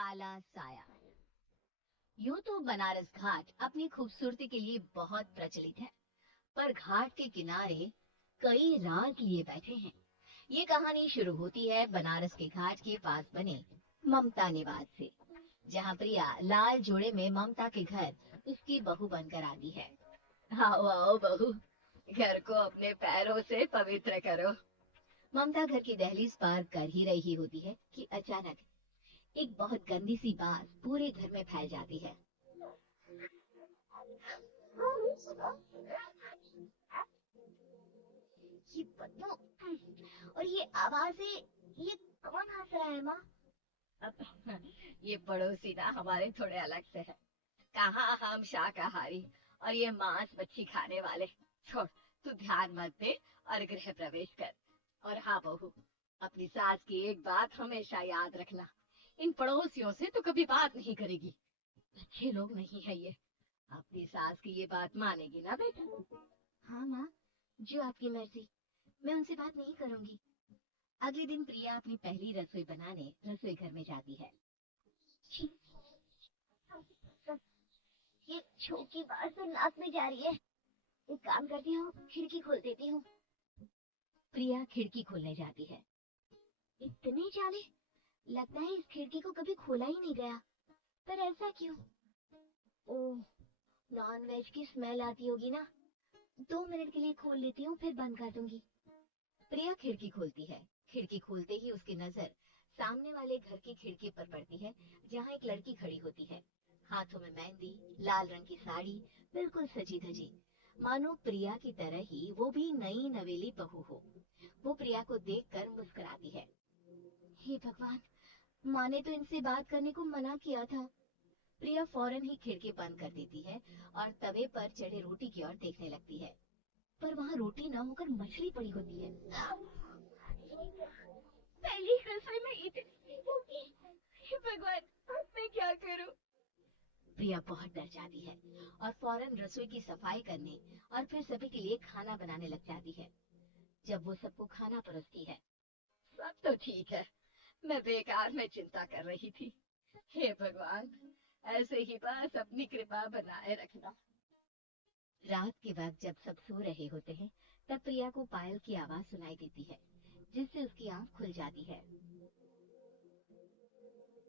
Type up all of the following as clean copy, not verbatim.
काला साया। यूं तो बनारस घाट अपनी खूबसूरती के लिए बहुत प्रचलित है, पर घाट के किनारे कई राज लिए बैठे हैं। ये कहानी शुरू होती है बनारस के घाट के पास बने ममता निवास से, जहाँ प्रिया लाल जोड़े में ममता के घर उसकी बहू बनकर आती है। आओ आओ बहू, घर को अपने पैरों से पवित्र करो। ममता घर की दहलीज पार कर ही रही होती है कि अचानक एक बहुत गंदी सी बात पूरे घर में फैल जाती है। ये बदबू और ये आवाजें, ये कौन हंस रहा है माँ? अब ये पड़ोसी ना हमारे थोड़े अलग से है। कहाँ हम शाकाहारी और ये मांस मच्छी खाने वाले। छोड़, तू ध्यान मत दे और गृह प्रवेश कर। और हाँ बहू, अपनी सास की एक बात हमेशा याद रखना, इन पड़ोसियों से तो कभी बात नहीं करेगी। अच्छे लोग नहीं है ये। अपनी सास की ये बात मानेगी ना बेटा? हाँ माँ, जो आपकी मर्जी, मैं उनसे बात नहीं करूंगी। अगले दिन प्रिया अपनी पहली रसोई बनाने रसोई घर में जाती है। ये छोटी बात तो नाक में जा रही है। एक काम करती हूँ, खिड़की खोल देती हूँ। प्रिया खिड़की खोलने जाती है। इतने जाले, लगता है इस खिड़की को कभी खोला ही नहीं गया। पर ऐसा क्यों? ओह, नॉन वेज की स्मेल आती होगी ना। 2 मिनट के लिए खोल लेती हूँ, फिर बंद कर दूंगी। प्रिया खिड़की खोलती है। खिड़की खोलते ही उसकी नजर सामने वाले घर की खिड़की पर पड़ती है, जहाँ एक लड़की खड़ी होती है, हाथों में मेहंदी, लाल रंग की साड़ी, बिल्कुल सजी धजी, मानो प्रिया की तरह ही वो भी नई नवेली बहू हो। वो प्रिया को देखकर मुस्कुराती है। हे भगवान, माँ ने तो इनसे बात करने को मना किया था। प्रिया फौरन ही खिड़की बंद कर देती है और तवे पर चढ़े रोटी की ओर देखने लगती है, पर वहाँ रोटी न होकर मछली पड़ी होती है। पहली रसोई में इतनी होगी। हे भगवान, मैं क्या करूं? प्रिया बहुत डर जाती है और फौरन रसोई की सफाई करने और फिर सभी के लिए खाना बनाने लग जाती है। जब वो सबको खाना परोसती है, सब तो ठीक है, मैं बेकार में चिंता कर रही थी। हे भगवान, ऐसे ही बस अपनी कृपा बनाए रखना। रात के वक्त जब सब सो रहे होते हैं, तब प्रिया को पायल की आवाज सुनाई देती है, जिससे उसकी आंख खुल जाती है।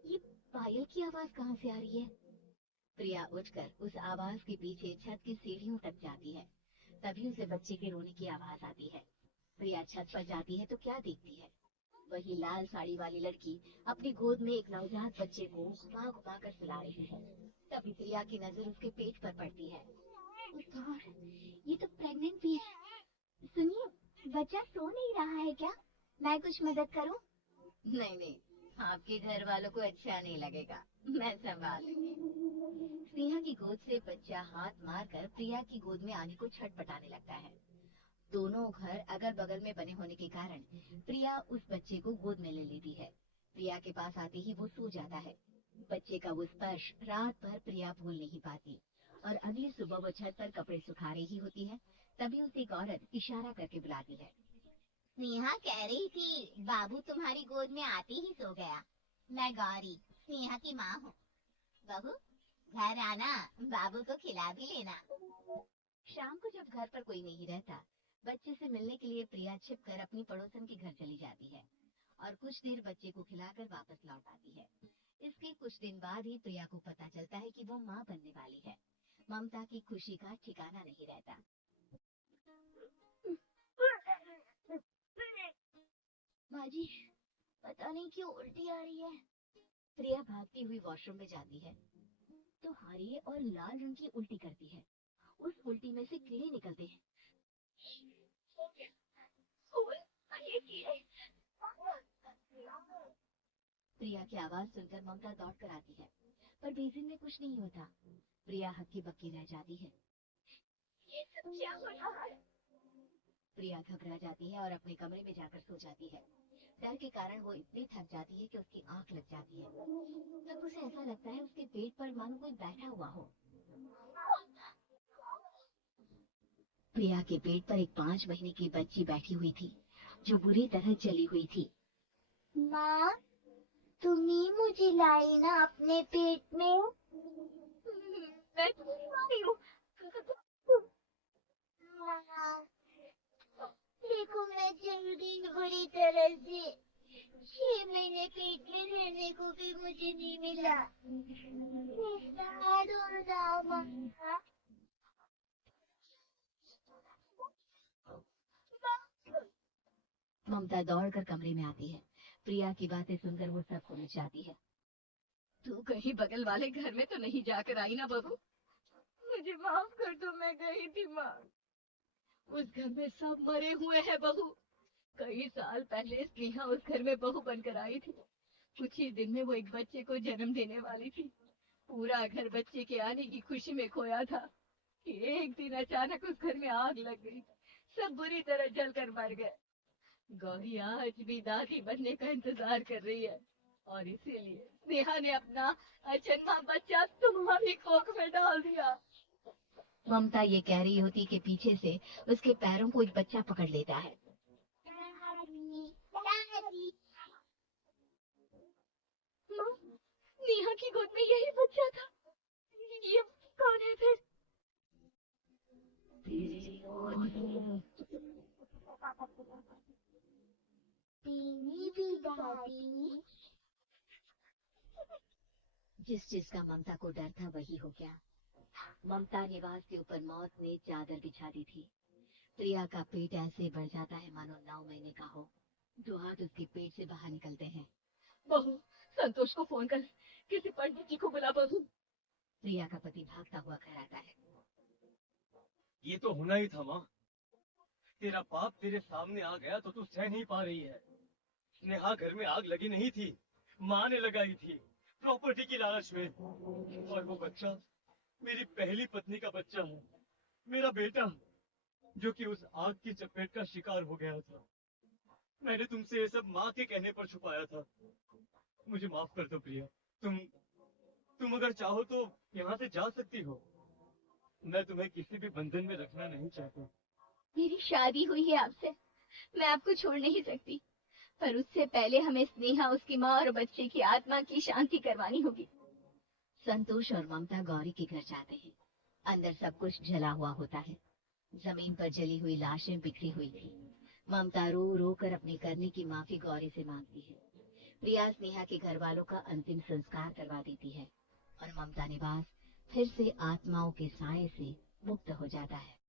ये पायल की आवाज कहाँ से आ रही है? प्रिया उठकर उस आवाज के पीछे छत की सीढ़ियों तक जाती है। तभी उसे बच्चे के रोने की आवाज आती है। प्रिया छत पर जाती है तो क्या देखती है? वही लाल साड़ी वाली लड़की अपनी गोद में एक नवजात बच्चे को घुमा घुमा कर सुला रही है। तभी प्रिया की नजर उसके पेट पर पड़ती है। गॉड, ये तो प्रेग्नेंट भी है। सुनिए, बच्चा सो नहीं रहा है क्या? मैं कुछ मदद करूं? नहीं नहीं, आपके घर वालों को अच्छा नहीं लगेगा, मैं संभाल लूंगी। स्नेहा की गोद से बच्चा हाथ मारकर प्रिया की गोद में आने को छटपटाने लगता है। दोनों घर अगल बगल में बने होने के कारण प्रिया उस बच्चे को गोद में ले लेती है। प्रिया के पास आते ही वो सो जाता है। बच्चे का वो स्पर्श रात भर प्रिया भूल नहीं पाती और अगली सुबह वो छत पर कपड़े सुखा रही होती है, तभी उसे एक औरत इशारा करके बुलाती है। स्नेहा कह रही थी बाबू तुम्हारी गोद में आते ही सो गया। मैं गौरी, स्नेहा की माँ हूँ। बहू, घर आना, बाबू को खिला भी लेना। शाम को जब घर पर कोई नहीं रहता, बच्चे से मिलने के लिए प्रिया छिपकर अपनी पड़ोसन के घर चली जाती है और कुछ देर बच्चे को खिलाकर वापस लौट आती है। इसके कुछ दिन बाद ही प्रिया को पता चलता है कि वो माँ बनने वाली है। ममता की खुशी का ठिकाना नहीं रहता। माँ जी, पता नहीं क्यों उल्टी आ रही है। प्रिया भागती हुई वॉशरूम में जाती है तो हरी और लाल रंग की उल्टी करती है। उस उल्टी में से कीड़े निकलते हैं। प्रिया की आवाज सुनकर ममता दौड़ कर आती है, पर बेसिन में कुछ नहीं होता। प्रिया हक्की बक्की रह जाती है। ये सब क्या हो रहा है? प्रिया घबरा जाती है और अपने कमरे में जाकर सो जाती है। डर के कारण वो इतनी थक जाती है कि उसकी आंख लग जाती है। तब उसे ऐसा लगता है उसके पेट पर मानो कोई बैठा हुआ हो। प्रिया के पेट पर एक 5 महीने की बच्ची बैठी हुई थी, जो बुरी तरह जली हुई थी। माँ, तुम ही मुझे लाई ना अपने पेट में। मैं तुम्हारी माँ हूँ। हाँ, देखो मैं जल गई बुरी तरह से। 6 महीने पेट में रहने को भी मुझे नहीं मिला। ममता दौड़कर कमरे में आती है। प्रिया की बातें सुनकर वो सब समझ जाती है। तू कहीं बगल वाले घर में तो नहीं जाकर आई ना बहू? मुझे माफ कर दो, मैं गई थी माँ। उस घर में सब मरे हुए हैं बहू। कई साल पहले स्नेहा उस घर में बहू बनकर आई थी। कुछ ही दिन में वो एक बच्चे को जन्म देने वाली थी। पूरा घर बच्चे के आने की खुशी में खोया था कि एक दिन अचानक उस घर में आग लग गई। सब बुरी तरह जलकर मर गए। गौरी आज भी दादी बनने का इंतजार कर रही है और इसीलिए स्नेहा ने अपना अजन्मा बच्चा तुम्हारी कोख में डाल दिया। ममता ये कह रही होती कि पीछे से उसके पैरों को एक बच्चा पकड़ लेता है। माँ, नेहा की गोद में यही बच्चा था। ये कौन है फिर? तेरी भी दादी। जिस चीज का ममता को डर था वही हो गया। ममता निवास के ऊपर मौत ने चादर बिछा दी थी। प्रिया का पेट ऐसे बढ़ जाता है मानो 9 महीने का हो। 2 हाथ उसके पेट से बाहर निकलते हैं। बहू, संतोष को फोन कर, किसी पंडित जी को बुला बहू। प्रिया का पति भागता हुआ घर आता है। ये तो होना ही था माँ। तेरा बाप तेरे सामने आ गया तो तू सह नहीं पा रही है। नेहा घर में आग लगी नहीं थी, माँ ने लगाई थी, प्रॉपर्टी की लालच में। और वो बच्चा मेरी पहली पत्नी का बच्चा है, मेरा बेटा, जो कि उस आग की चपेट का शिकार हो गया था। मैंने तुमसे ये सब माँ के कहने पर छुपाया था। मुझे माफ कर दो प्रिया। तुम अगर चाहो तो यहाँ से जा सकती हो। मैं तुम्हें किसी भी बंधन में रखना नहीं चाहता। मेरी शादी हुई है आपसे, मैं आपको छोड़ नहीं सकती, पर उससे पहले हमें स्नेहा, उसकी माँ और बच्चे की आत्मा की शांति करवानी होगी। संतोष और ममता गौरी के घर जाते हैं। अंदर सब कुछ जला हुआ होता है। जमीन पर जली हुई लाशें बिखरी हुई थी। ममता रो रो कर अपने करने की माफी गौरी से मांगती है। प्रिया स्नेहा के घर वालों का अंतिम संस्कार करवा देती है और ममता निवास फिर से आत्माओं के साए से मुक्त हो जाता है।